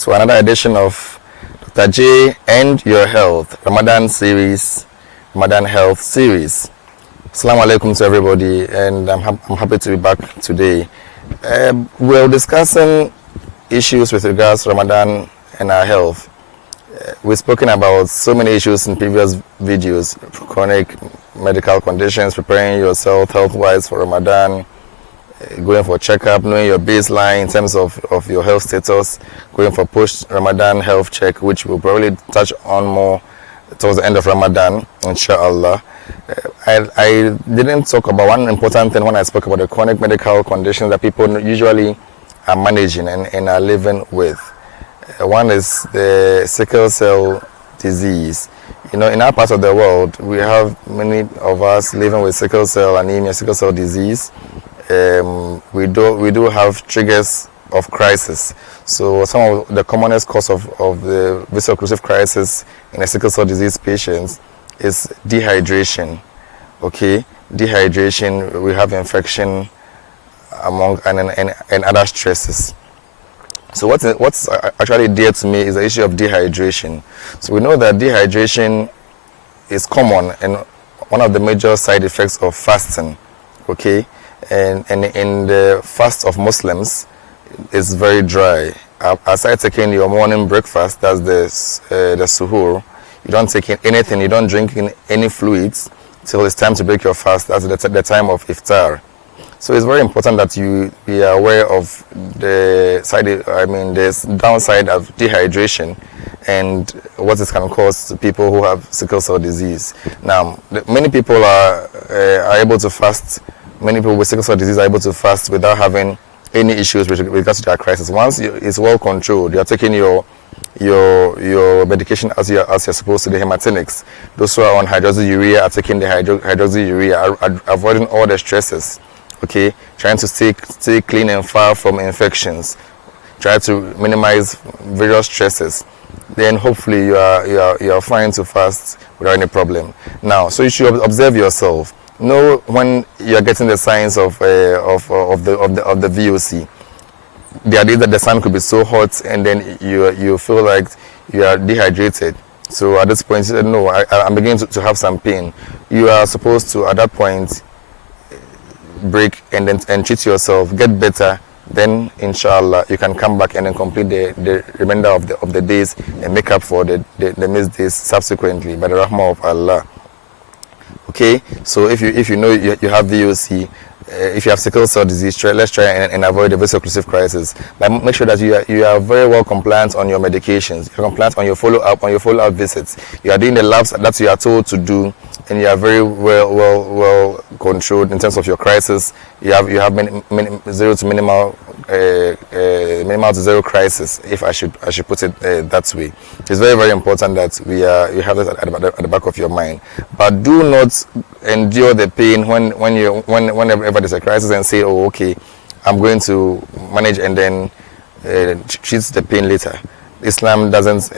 to another edition of Dr. J and Your Health Ramadan Health Series. Assalamu alaikum to everybody, and I'm happy to be back today. We're discussing issues with regards to Ramadan and our health. We've spoken about so many issues in previous videos: chronic medical conditions, preparing yourself health-wise for Ramadan, going for checkup, knowing your baseline in terms of your health status, going for post-Ramadan health check, which we'll probably touch on more towards the end of Ramadan, inshallah. I didn't talk about one important thing when I spoke about the chronic medical conditions that people usually are managing and are living with. One is the sickle cell disease. You know, in our part of the world, we have many of us living with sickle cell anemia, sickle cell disease. We do have triggers of crisis. So some of the commonest cause of the vaso-occlusive crisis in a sickle cell disease patients is dehydration. Okay, dehydration. We have infection among and other stresses. So what's actually dear to me is the issue of dehydration. So we know that dehydration is common and one of the major side effects of fasting. Okay. And in the fast of Muslims, it's very dry. Aside taking your morning breakfast, that's the suhoor, you don't take in anything, you don't drink in any fluids till it's time to break your fast. That's the time of iftar. So it's very important that you be aware of the downside of dehydration and what it can cause to people who have sickle cell disease. Now, many people are able to fast. Many people with sickle cell disease are able to fast without having any issues with regards to their crisis. Once it's well controlled, you're taking your medication as you're supposed to, the hematinics. Those who are on hydroxyurea are taking the hydroxyurea, avoiding all the stresses. Okay, trying to stay clean and far from infections. Try to minimize various stresses. Then hopefully you are fine to fast without any problem. Now, so you should observe yourself. Know when you're getting the signs of the VOC. There are days that the sun could be so hot and then you feel like you are dehydrated. So at this point, you say, no, I'm beginning to have some pain. You are supposed to, at that point, break and treat yourself, get better. Then, inshallah, you can come back and then complete the remainder of the days and make up for the missed days subsequently by the rahmah of Allah. Okay, so if you know you have VOC, if you have sickle cell disease, let's try and avoid the vaso-occlusive crisis. But make sure that you are very well compliant on your medications. You're compliant on your follow-up visits. You are doing the labs that you are told to do, and you are very well controlled in terms of your crisis. You have zero to minimal to zero crisis, if I should put it that way. It's very, very important that you have this at the back of your mind. But do not endure the pain whenever there's a crisis and say, oh, okay, I'm going to manage and then treat the pain later. Islam doesn't,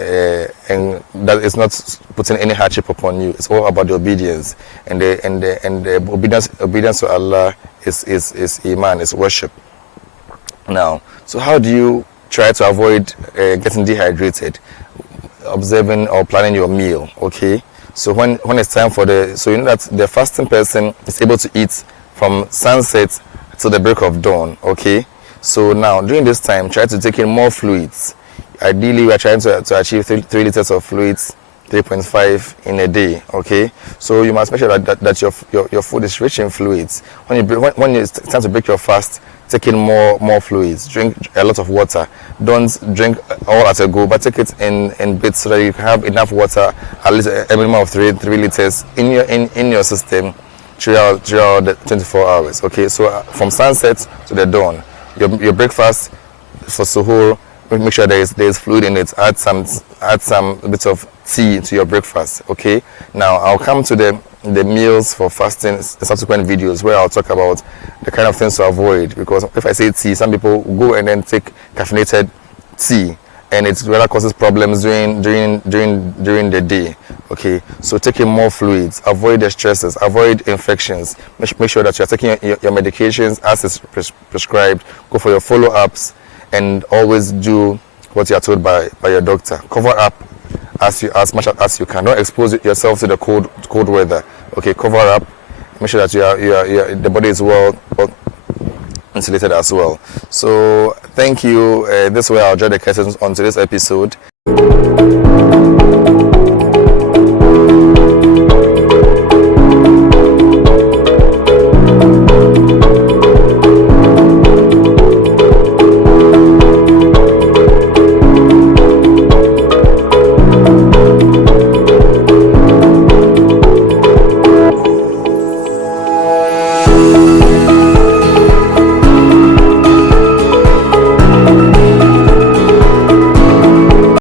and that is not putting any hardship upon you. It's all about the obedience, and the obedience to Allah is iman, is worship. Now, so how do you try to avoid getting dehydrated? Observing or planning your meal. Okay. So when it's time so you know that the fasting person is able to eat from sunset to the break of dawn. Okay. So now during this time, try to take in more fluids. Ideally, we are trying to achieve 3 liters of fluids, 3.5 in a day. Okay, so you must make sure that your food is rich in fluids. When it's time to break your fast, take in more fluids. Drink a lot of water. Don't drink all at a go, but take it in bits so that you can have enough water, at least a minimum of 3 liters in your system throughout the 24 hours. Okay, so from sunset to the dawn, your breakfast for suhoor. Make sure there is fluid in it. Add some bits of tea to your breakfast. Okay. Now I'll come to the meals for fasting in subsequent videos where I'll talk about the kind of things to avoid. Because if I say tea, some people go and then take caffeinated tea, and it rather causes problems during the day. Okay. So taking more fluids, avoid the stresses, avoid infections. Make sure that you're taking your medications as is prescribed. Go for your follow-ups. And always do what you are told by your doctor. Cover up as much as you can. Don't expose yourself to the cold weather. Okay, cover up. Make sure that the body is well insulated as well. So thank you. This way I'll join the questions on today's episode.